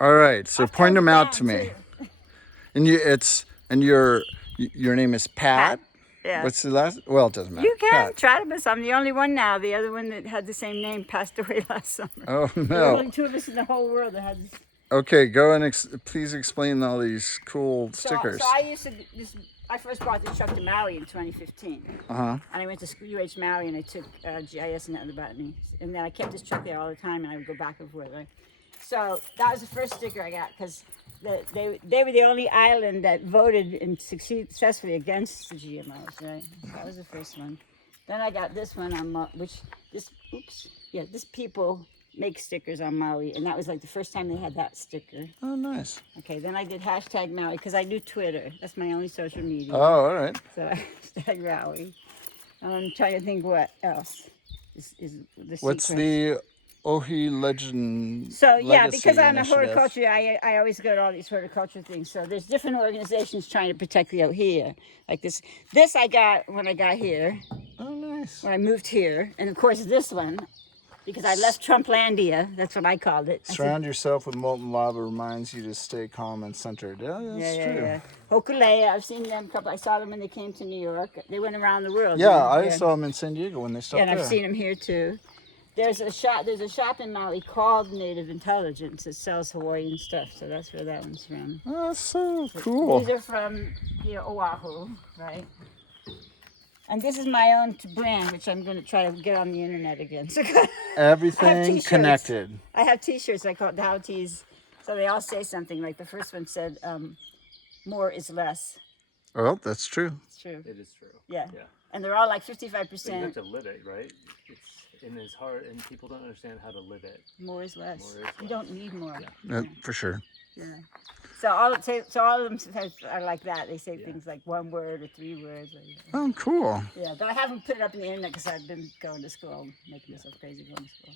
All right, so I've point told them the out to band, me. too. And your name is Pat. Pat. Yeah. What's the last? Well, it doesn't matter. You can Pat. try to, but I'm the only one now. The other one that had the same name passed away last summer. Oh There were no. only two of us in the whole world that had this. Okay, go and please explain all these cool stickers. So I used to I first brought this truck to Maui in 2015. And I went to UH Maui and I took GIS and other botany. And then I kept this truck there all the time and I would go back and forth. Right? So that was the first sticker I got because they were the only island that voted and successfully against the GMOs. Right? So that was the first one. Then I got this one on this people make stickers on Maui, and that was like the first time they had that sticker. Oh, nice. Okay, then I did hashtag Maui because I do Twitter. That's my only social media. Oh, all right. So hashtag Maui. I'm trying to think what else is the What's sequence. the Ohi legend? So yeah, Legacy because I'm a Initiative? horticulture, I always go to all these horticulture things. So there's different organizations trying to protect the Ohia. Like this I got when I got here, Oh, nice. when I moved here, and of course this one. Because I left Trumplandia, that's what I called it. Surround yourself with molten lava reminds you to stay calm and centered. Yeah, that's true. Yeah. Hokulea, I've seen them I saw them when they came to New York. They went around the world. Yeah, I saw them in San Diego when they stopped and there. I've seen them here too. There's a shop in Maui called Native Intelligence that sells Hawaiian stuff. So that's where that one's from. Oh, that's so cool. These are from Oahu, right? And this is my own brand, which I'm going to try to get on the internet again. So Everything connected. I have T-shirts. I call it the How Tees. So they all say something. Like the first one said, "More is less." Well, that's true. It's true. It is true. Yeah. Yeah. And they're all like 55%. But you have to live it, right? It's hard, and people don't understand how to live it. More is less. More is less. You don't need more. Yeah. For sure. Yeah. So all of them are like that. They say things like one word or 3 words. Oh, cool. Yeah, but I haven't put it up on the internet because I've been going to school, making myself crazy going to school.